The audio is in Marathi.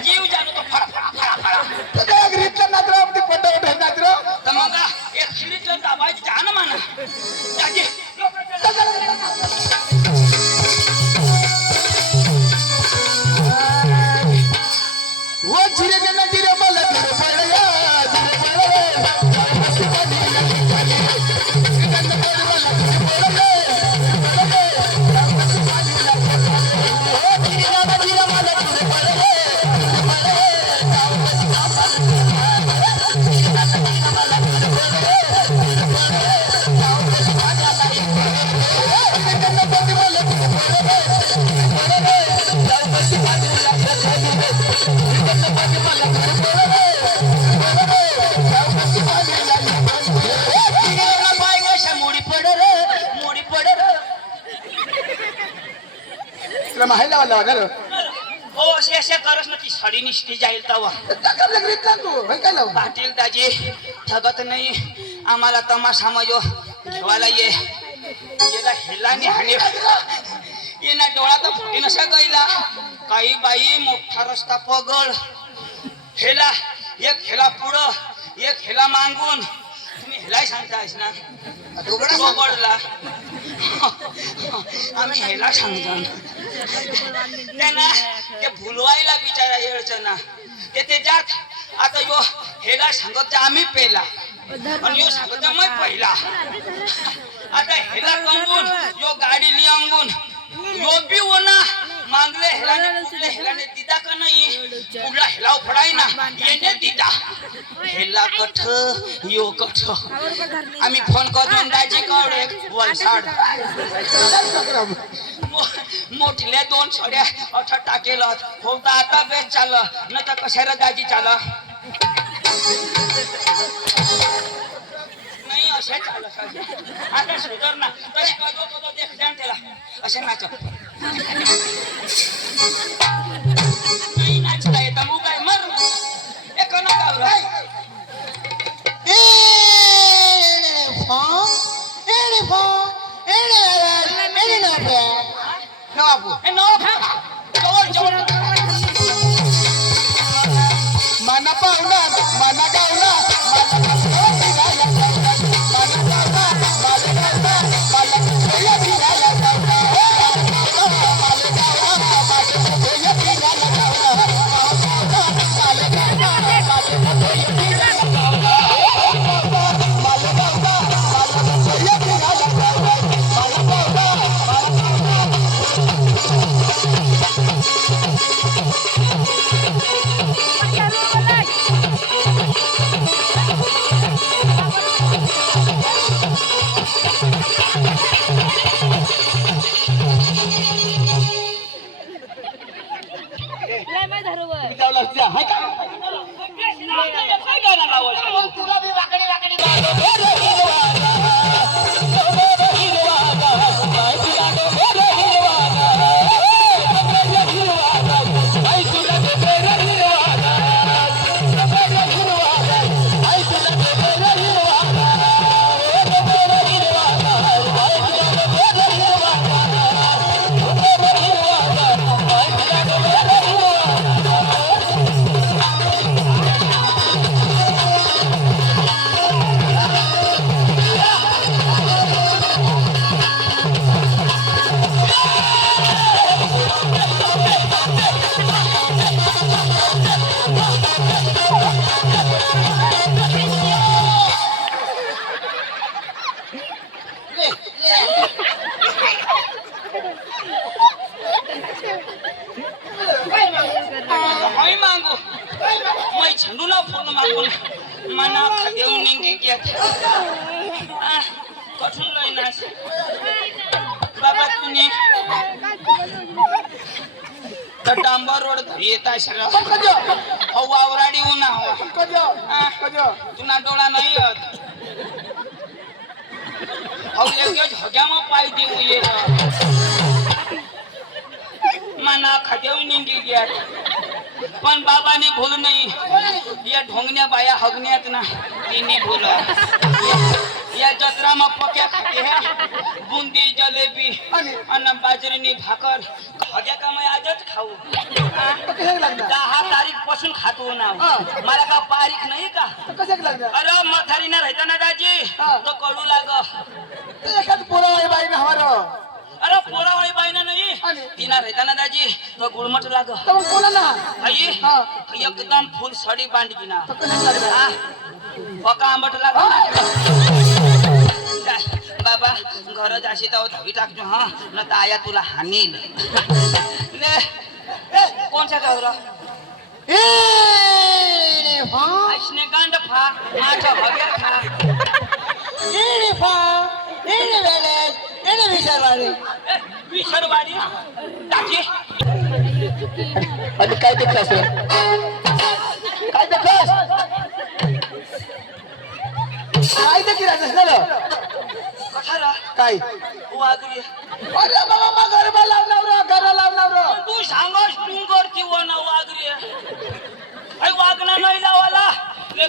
जीव जाणू तो फळा फळा फळा फळा त्या ग्रीतला नात्र ते पट्टा उठे नात्र तर मग एक खिरीचं दाबायचं जाण म्हणा दाजी वो जिरे गेला जिरे मला जिरे पडया जिरे माहिला वाला ना हो असे असे करस ना ती साडी निष्ठी जाईल तवा टाकला ग्रीतला तू होय काय लाव पाटील दाजी ठगत नाही आम्हाला तमाशा मजो घेवायला येला हिलाने हाणे ये ना डोळा तर फुटी नसा गईला काही बाई मोठा रस्ता पगड हेला एक हेला पुढं एक हेला मागून तुम्ही हेलाय सांगतायस ना पगडला आम्ही हेला सांगतो त्यांना ते भुलवायला बिचारा येळचं ना ते त्याच्यात आता यो हेला सांगत आम्ही पेला आणि यो सांगत मग पहिला आता हेला कंगून यो गाडी लियांगून यो बी होना मागले हेलाने कुठले हेलाने दिदा का नाही कुठला हेलाव फडाय ना येणे दिदा हेला कठ यो कठ आम्ही फोन करून दाजी कावडे वलसाड मोठल्या दोन छड्या अठा टाकेल होता आता बेस चाल न तर कशाला दाजी चाल नाही असे चाल आता सुधर ना तरी कदो कदो देख जाण त्याला असे नाच नाही नाचता येतं मग काय मर एक नका माना पाहुणा माना गावला झंडूला फोन मागून मना देऊन निघी घेत कठून लय ना बाबा तुम्ही तर डांबर रोड येत आहे वावराडी उन्हा हवा तुना डोळा नाही येत हग्या मग पाय देऊ ये मना खाद्यावर निंदी घ्या पण बाबाने भूल नाही या ढोंगण्या बाया हगण्यात ना तिने भूल या जत्रा मग पक्या खाते ह्या बुंदी जलेबी आणि बाजरीनी भाकर हग्या का मैं आजच खाऊ 10 तारीख पासून खातो ना मला का पारीख नाही का अरे मथारी ना राहता ना दाजी तो कडू लाग अरे पोरावाळी बाईना नाही तिना राहता ना दाजी तो गुळमट लाग आई एकदम फुल सडी बांधली ना पका आंबट लाग बाबा घर जाशी तर धावी टाकतो हा न तर आया तुला हानील कोणच्या गावरा ऐसने गांड फा माझ्या भगर खा विसरवाडी टाकी आणि काय देखलास काय देखलास काय देखी राहतेस ना कठारा काय वागरी अरे बाबा गरबा लावला तू सांगस तू करती व ना वागरी आई वागना नाही